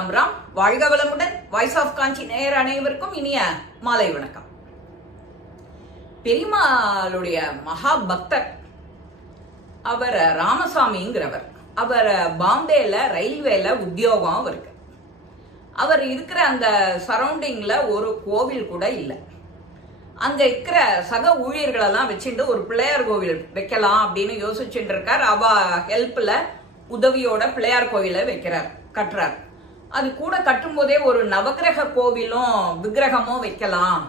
ராம் ராம். வாழ்க வளமுடன். Voice of காஞ்சி நேயர் அனைவருக்கும் இனிய மாலை வணக்கம். பெரியமாளுடைய மகா பக்தர் அவர் ராமசாமிங்கிறவர். அவர் பாம்பேல ரயில்வேல உத்தியோகம் அவருக்கு அவர் இருக்கிற அந்த சரௌண்டிங்ல ஒரு கோவில் கூட இல்லை. அங்க இருக்கிற சக ஊழியர்களெல்லாம் வச்சுட்டு ஒரு பிள்ளையார் கோவில் வைக்கலாம் அப்படின்னு யோசிச்சுட்டு இருக்கார். அவ ஹெல்ப்ல உதவியோட பிள்ளையார் கோவிலை வைக்கிறார் கட்டுறார். அது கூட கட்டும்போதே ஒரு நவக்கிரக கோவிலும் விக்கிரகமும் வைக்கலாம்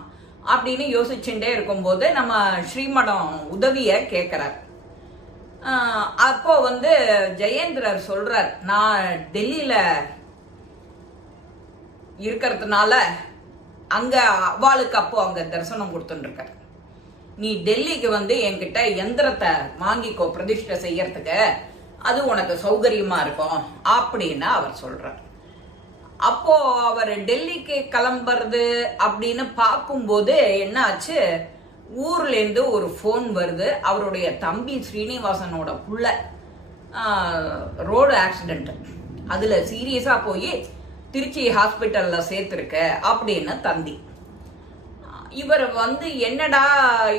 அப்படின்னு யோசிச்சுட்டே இருக்கும்போது நம்ம ஸ்ரீமடம் உதவிய கேட்கிறார் அப்போ வந்து ஜெயேந்திரர் சொல்றார் நான் டெல்லியில இருக்கிறதுனால அங்க அவளுக்கு அப்போ அங்க தரிசனம் கொடுத்துட்டு நீ டெல்லிக்கு வந்து என்கிட்ட எந்திரத்தை வாங்கிக்கோ பிரதிஷ்டை செய்யறதுக்கு. அது உனக்கு சௌகரியமா இருக்கும் அப்படின்னு அவர் சொல்றார். அப்போ அவர் டெல்லிக்கு கிளம்புறது அப்படின்னு பார்க்கும்போது என்ன ஆச்சு ஒரு ஃபோன் வருது. அவருடைய தம்பி ஸ்ரீனிவாசனோட புள்ள ரோடு ஆக்சிடென்ட் அதில் சீரியஸாக போய் திருச்சி ஹாஸ்பிட்டலில் சேர்த்துருக்க அப்படின்னு தந்தி. இவர் வந்து என்னடா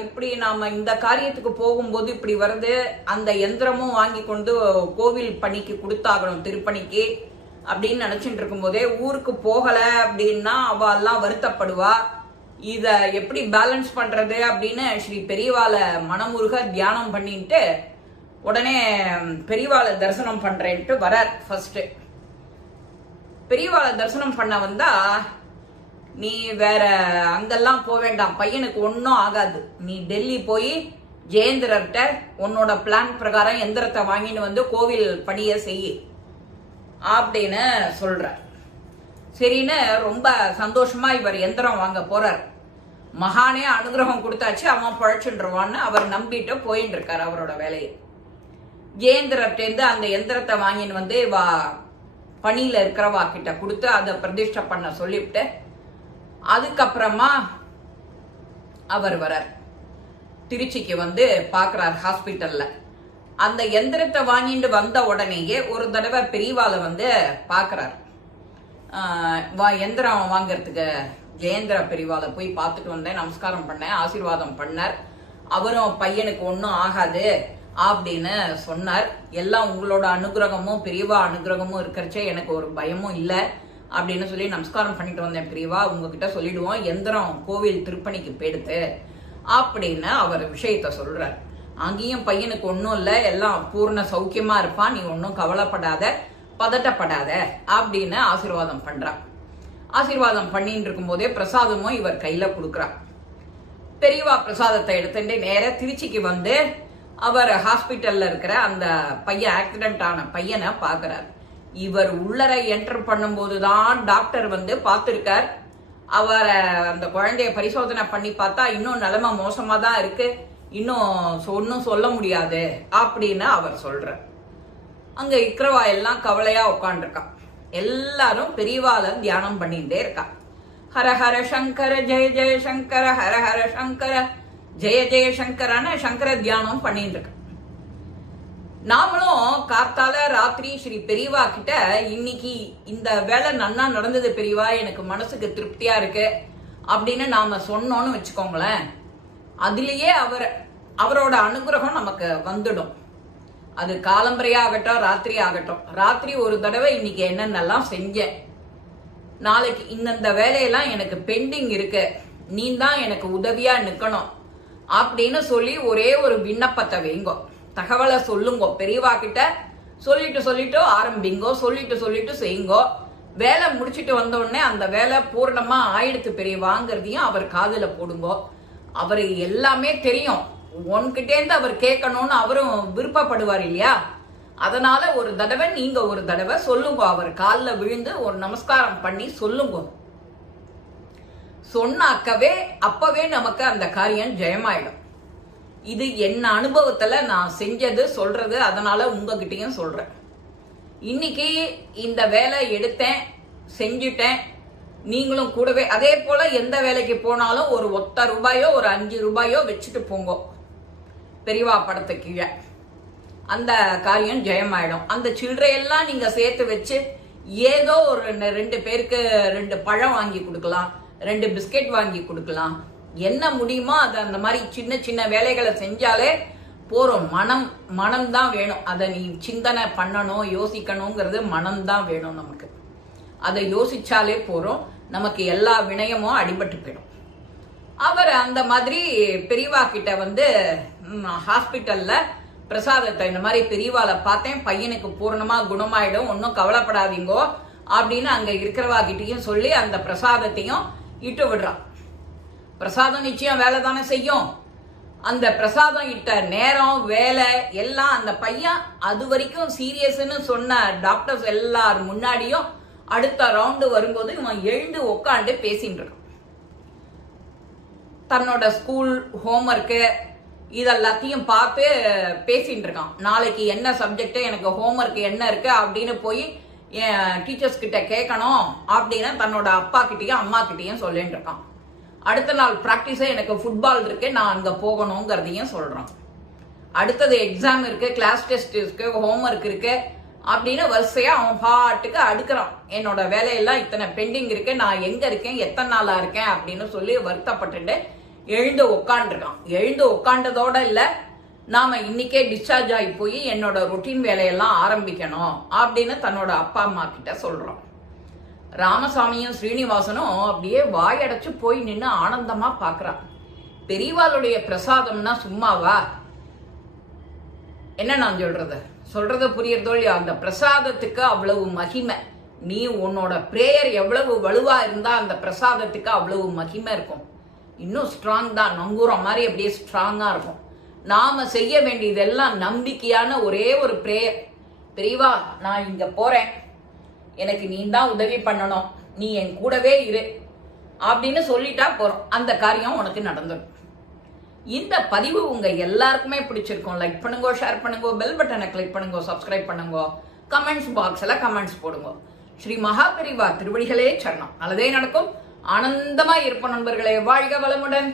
இப்படி நாம இந்த காரியத்துக்கு போகும்போது இப்படி வருது? அந்த எந்திரமும் வாங்கி கொண்டு கோவில் பணிக்கு கொடுத்தாகணும் திருப்பணிக்கு. அப்படின்னு நினைச்சிட்டு இருக்கும்போதே ஊருக்கு போகல அப்படின்னா அவ எல்லாம் வருத்தப்படுவா. இத எப்படி பேலன்ஸ் பண்றது அப்படின்னு ஸ்ரீ பெரியவால மனமுருக தியானம் பண்ணிட்டு உடனே பெரியவாளை தரிசனம் பண்றேன்ட்டு வரார் ஃபர்ஸ்ட் பெரியவால தரிசனம் பண்ண வந்தா நீ வேற அங்கெல்லாம் போக வேண்டாம். பையனுக்கு ஒன்றும் ஆகாது. நீ டெல்லி போய் ஜெயேந்திரர்கிட்ட உன்னோட பிளான் பிரகாரம் எந்திரத்தை வாங்கிட்டு வந்து கோவில் பணியை செய் அப்படின்னு சொல்றார். சரின்னு ரொம்ப சந்தோஷமா இவர் எந்திரம் வாங்க போறார். மகானே அனுகிரகம் கொடுத்தாச்சு அவன் பழச்சுருவான்னு அவர் நம்பிட்டு போயின்னு இருக்கார் அவரோட வேலையை. ஜேந்திரர்டேந்து அந்த எந்திரத்தை வாங்கின்னு வந்து வா பணியில இருக்கிறவா கிட்ட கொடுத்து அதை பிரதிஷ்டை பண்ண சொல்லிவிட்டு அதுக்கப்புறமா அவர் வரார். திருச்சிக்கு வந்து பார்க்குறார் ஹாஸ்பிட்டலில். அந்த எந்திரத்தை வாங்கிட்டு வந்த உடனேயே ஒரு தடவை பெரியவாளை வந்து பார்க்குறாரு. வா எந்திரம் வாங்கறதுக்கு. ஜெயந்திர பெரியவாளை போய் பார்த்துட்டு வந்தேன் நமஸ்காரம் பண்ணேன் ஆசீர்வாதம் பண்ணார். அவரும் பையனுக்கு ஒன்றும் ஆகாது அப்படின்னு சொன்னார். எல்லாம் உங்களோட அனுகிரகமும் பெரியவா அனுகிரகமும் இருக்கிறச்சே எனக்கு ஒரு பயமும் இல்லை அப்படின்னு சொல்லி நமஸ்காரம் பண்ணிட்டு வந்தேன் பிரியவா உங்ககிட்ட சொல்லிடுவோம். எந்திரம் கோவில் திருப்பணிக்கு போயிடுத்து அப்படின்னு அவர் விஷயத்த சொல்றார். அங்கேயும் பையனுக்கு ஒன்றும் இல்லை எல்லாம் பூர்ண சௌக்கியமா இருப்பான் நீ ஒன்றும் கவலைப்படாத பதட்டப்படாத அப்படின்னு ஆசீர்வாதம் பண்றான் ஆசீர்வாதம் பண்ணிட்டு இருக்கும்போதே பிரசாதமும் இவர் கையில கொடுக்குறா. பெரியவா பிரசாதத்தை எடுத்துட்டு நேர திருச்சிக்கு வந்து அவர் ஹாஸ்பிட்டல்ல இருக்கிற அந்த பையன் ஆக்சிடென்ட் ஆன பையனை பார்க்கறார் இவர் உள்ளரை என்டர் பண்ணும்போது தான் டாக்டர் வந்து பார்த்துருக்கார். அவரை அந்த குழந்தைய பரிசோதனை பண்ணி பார்த்தா இன்னும் நிலைமை மோசமா தான் இருக்கு. இன்னும் ஒன்றும் சொல்ல முடியாது அப்படின்னு அவர் சொல்றார். அங்க இக்ரவா எல்லாம் கவலையா உட்காண்டிருக்கான் எல்லாரும் பெரியவால தியானம் பண்ணிட்டே இருக்கா. ஹர ஹர சங்கர ஜெய ஜெய சங்கர ஹர ஹர சங்கர ஜெய ஜெய சங்கரான சங்கர தியானம் பண்ணிட்டு இருக்க நாமளும் காத்தால ராத்திரி ஸ்ரீ பெரியவா கிட்ட இன்னைக்கு இந்த வேலை நன்னா நடந்தது பெரியவா எனக்கு மனசுக்கு திருப்தியா இருக்கு அப்படின்னு நாம சொன்னோம்னு வச்சுக்கோங்களேன். அதுலேயே அவர் அவரோட அனுகிரகம் நமக்கு வந்துடும். அது காலம்பரையாகட்டும் ராத்திரி ஆகட்டும் ராத்திரி ஒரு தடவை இன்னைக்கு என்னென்னலாம் செஞ்சேன் நாளைக்கு இந்தந்த வேலையெல்லாம் எனக்கு பெண்டிங் இருக்கு. நீ தான் எனக்கு உதவியா நிக்கணும். அப்படின்னு சொல்லி ஒரே ஒரு விண்ணப்பத்தை வைங்கோ. தகவலை சொல்லுங்கோ. பெரியவா கிட்ட சொல்லிட்டு சொல்லிட்டு ஆரம்பிங்கோ. சொல்லிட்டு சொல்லிட்டு செய்யுங்கோ வேலை முடிச்சிட்டு வந்த உடனே அந்த வேலை பூர்ணமா ஆயிடுத்து பெரியவாங்கிறதையும் அவர் காதில் போடுங்கோ. அவர் எல்லாமே தெரியும். உன்கிட்டேருந்து அவர் கேட்கணும்னு அவரும் விருப்பப்படுவார் இல்லையா? அதனால ஒரு தடவை நீங்க ஒரு தடவை சொல்லுங்க. அவர் காலில் விழுந்து ஒரு நமஸ்காரம் பண்ணி சொல்லுங்க. சொன்னாக்கவே அப்பவே நமக்கு அந்த காரியம் ஜெயமாயிடும். இது என் அனுபவத்துல நான் செஞ்சது சொல்றது அதனால உங்ககிட்டயும் சொல்றேன். இன்னைக்கு இந்த வேலை எடுத்தேன் செஞ்சுட்டேன் நீங்களும் கூடவே அதே போல எந்த வேலைக்கு போனாலும் ஒரு ஒத்த ரூபாயோ ஒரு அஞ்சு ரூபாயோ வச்சுட்டு போங்க. பெரியவா படத்து கீழே. அந்த காரியம் ஜெயமாயிடும். அந்த சில்லறையெல்லாம் நீங்க சேர்த்து வச்சு ஏதோ ஒரு ரெண்டு- ரெண்டு பேருக்கு ரெண்டு பழம் வாங்கி கொடுக்கலாம் ரெண்டு பிஸ்கெட் வாங்கி கொடுக்கலாம். என்ன முடியுமோ அது அந்த மாதிரி சின்ன சின்ன வேலைகளை செஞ்சாலே போறோம். மனம் மனம் தான் வேணும். அதை நீ சிந்தனை பண்ணணும் யோசிக்கணுங்கிறது மனம் தான் வேணும் நமக்கு. அதை யோசிச்சாலே போறோம். நமக்கு எல்லா வினயமும் அடிபட்டு போயிடும். அவர் அந்த மாதிரி பெரியவா கிட்ட வந்து ஹாஸ்பிட்டல்ல பிரசாதத்தை இந்த மாதிரி பெரியவால பார்த்தேன். பையனுக்கு பூர்ணமா குணமாயிடும். ஒன்றும் கவலைப்படாதீங்கோ அப்படின்னு அங்க இருக்கிறவா கிட்டையும் சொல்லி அந்த பிரசாதத்தையும் இட்டு விடுறான். பிரசாதம் நிச்சயம் வேலை தானே செய்யும். அந்த பிரசாதம் இட்ட நேரம் வேலை எல்லாம் அந்த பையன் அது வரைக்கும் சீரியஸ்ன்னு சொன்ன டாக்டர்ஸ் எல்லார் முன்னாடியும் அடுத்த ரவுண்டு வரும்போது இவன் எழுந்து உட்காந்து பேசிட்டு இருக்கான் தன்னோட ஸ்கூல் ஹோம்ஒர்க்கு இதெல்லாத்தையும் பார்த்து பேசிட்டு இருக்கான் நாளைக்கு என்ன சப்ஜெக்ட் எனக்கு ஹோம்ஒர்க் என்ன இருக்கு அப்படின்னு போய் என் டீச்சர்ஸ் கிட்ட கேட்கணும் அப்படின்னு தன்னோட அப்பா கிட்டேயும் அம்மா கிட்டேயும் சொல்லிட்டு இருக்கான் அடுத்த நாள் ப்ராக்டிஸே எனக்கு ஃபுட்பால் இருக்கு நான் அங்கே போகணுங்கிறதையும் சொல்கிறான் அடுத்தது எக்ஸாம் இருக்கு கிளாஸ் டெஸ்ட் இருக்கு ஹோம்ஒர்க் இருக்கு அப்படின்னு வரிசையா அவன் பாட்டுக்கு அடுக்கிறான். என்னோட வேலையெல்லாம் இத்தனை பெண்டிங் இருக்கு நான் எங்க இருக்கேன் எத்தனை நாளா இருக்கேன் அப்படின்னு சொல்லி வருத்தப்பட்டுட்டு எழுந்து உக்காண்டிருக்கான் எழுந்து உட்காண்டதோட இல்ல நாம இன்னைக்கே டிஸ்சார்ஜ் ஆகி போய் என்னோட ரொட்டீன் வேலையெல்லாம் ஆரம்பிக்கணும் அப்படின்னு தன்னோட அப்பா அம்மா கிட்ட சொல்றோம் ராமசாமியும் ஸ்ரீனிவாசனும் அப்படியே வாயடைச்சு போய் நின்று ஆனந்தமா பாக்குறான். பெரியவாளுடைய பிரசாதம்னா சும்மாவா? என்ன நான் சொல்றது? சொல்றத புரியறதோ இல்லையா அந்த பிரசாதத்துக்கு அவ்வளவு மகிமை. நீ உன்னோட பிரேயர் எவ்வளவு வலுவா இருந்தா அந்த பிரசாதத்துக்கு அவ்வளவு மகிமை இருக்கும். இன்னும் ஸ்ட்ராங் தான். நம்புற மாதிரி அப்படியே ஸ்ட்ராங்கா இருக்கும். நாம செய்ய வேண்டியதெல்லாம் நம்பிக்கையான ஒரே ஒரு பிரேயர் பிரிவா நான் இங்க போறேன். எனக்கு நீ தான் உதவி பண்ணணும். நீ என் கூடவே இரு. அப்படின்னு சொல்லிட்டா போறோம். அந்த காரியம் உனக்கு நடந்துடும் இந்த பதிவு உங்க எல்லாருக்குமே பிடிச்சிருக்கும். லைக் பண்ணுங்க ஷேர் பண்ணுங்க பெல் பட்டனை கிளிக் பண்ணுங்க சப்ஸ்கிரைப் பண்ணுங்க கமெண்ட்ஸ் பாக்ஸ்ல கமெண்ட்ஸ் போடுங்க. ஸ்ரீ மகாபெரிவா திருவடிகளே சரணம். நல்லதே நடக்கும். ஆனந்தமா இருப்ப நண்பர்களே. வாழ்க வளமுடன்.